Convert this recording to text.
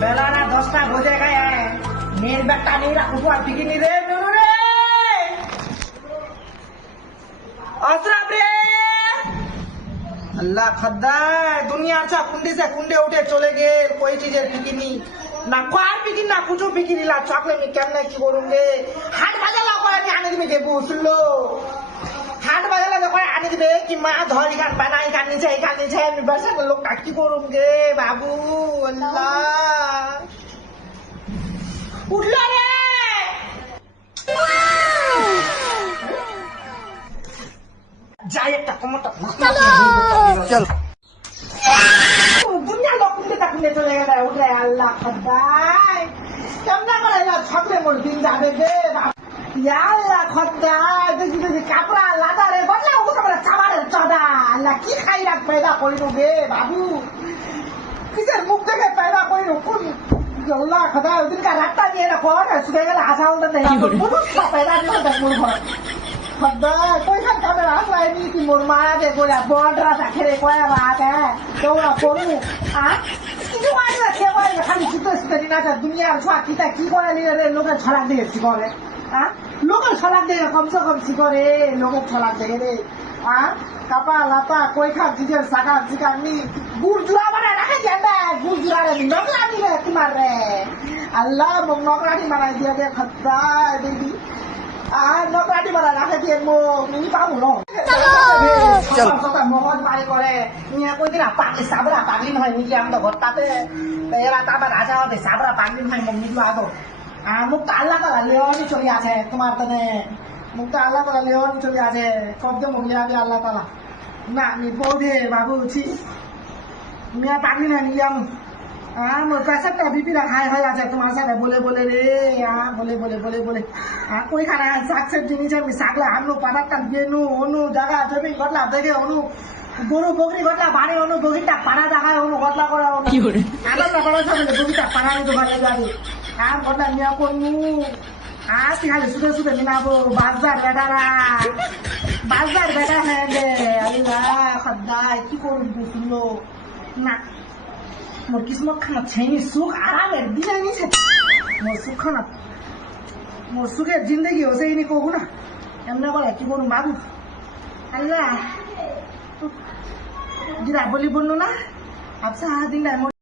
বেলা না 10টা বজে গায়ে মেয়ের ব্যাগটা নিয়ে রাখো আর পিকিনি রে নুনু রে असराब रे अल्लाह खद्दार दुनिया अच्छा कुंडे से कुंडे उठे चले गए कोई चीजेर फिकिनी ना कोई फिकिन ना कुछ फिकिनी ला चॉकले में केमने की करूंगे हाट बाजाला कोई আমি আনি দিবে দেবো শুনলো হাট বাজালা যখন আনি দিবে কি মা ধর এখান বানা এখান নিচে আমি বাসা লোক কি করুমগে বাবু আল্লাহ উঠলো রে যাই একটা কমটা চল দুনিয়া লোক কুঁড়ে চলে গেল উঠে আল্লাহ খদ্দাই কেমন করে ছকলে মোর দিন যাবে রে আল্লাহ খদ্দাই দেখি দেখি কাপড়া লাদা রে বদলা ও কাপড়া চাবারের চদা আল্লাহ কি খাই রাখ পেদা করিল গে বাবু কিসের মুখ থেকে পেদা করিল কোন আল্লাহ খদ্দাই ওদিনকার রাতটা দিয়ে রাখো শুয়ে গেলে আশা হতে নেই পেদা দিয়ে মোর ঘর खद्दार कोई खान का मेरा आसरा नहीं थी मोर माया दे गोया बॉर्डर था खेले कोई बात है तो ना कोनु आ किसी मारी ना खेवा है खाली चित्त चित्त दिना था दुनिया छुआ किता की कोई ले रे लोग छलाक दे सी करे आ लोग छलाक दे कम से कम सी करे लोग छलाक दे रे आ कपा लता कोई खा जिजर सागा जिकानी गुरजुरा बना रखे जाता गुरजुरा रे नकला नी रे तुम्हारे अल्लाह मग नकला नी बना दिया दे खद्दार बेबी নকরাটি মারা রাখে দিয়ে মিনি পাবো ন চল মহজ মারি করে নিয়ে কই দিনা পাগলি সাবরা পাগলি হয় নিকি আমতো ঘরটাতে এরা তাবা রাজা হবে সাবরা পাগলি হয় মম্মি তো আদো মুখটা আল্লাহ তাআলা লেওয়ানি চলে আছে তোমার তনে মুখটা আল্লাহ তাআলা লেওয়ানি চলে আছে কবদ মম্মি আগে আল্লাহ তাআলা না নি পৌধে বাবু ছি মিয়া পাগলি না নিয়াম मोर पैसा का बीपी रखा है आज तुम्हारे साथ बोले बोले रे बोले बोले बोले बोले कोई खाना साग सब्जी नहीं मी सागला हम लोग पता कर बेनु ओनु जगह जमीन गटला देखे ओनु গরু বকরি গটলা বাড়ি ওনু বগিটা পানা জায়গায় ওনু গটলা করা ওনু কি করে আলাদা না করা যাবে বগিটা পানা নিতে ভালো যাবে গটলা নিয়া কোনু খালি সুদে সুদে মিনাবো বাজার বেটা হ্যাঁ রে আল্লাহ খদ্দাই কি করুন শুনলো না मोर किस्मत खाना छैनी सुख आराम दिन नहीं छे मोर सुख खाना मोर सुखे जिंदगी हो सही नहीं कहू ना एमना बोला कि करूँ बाबू अल्लाह गिरा बोली बोलू ना अब से दिन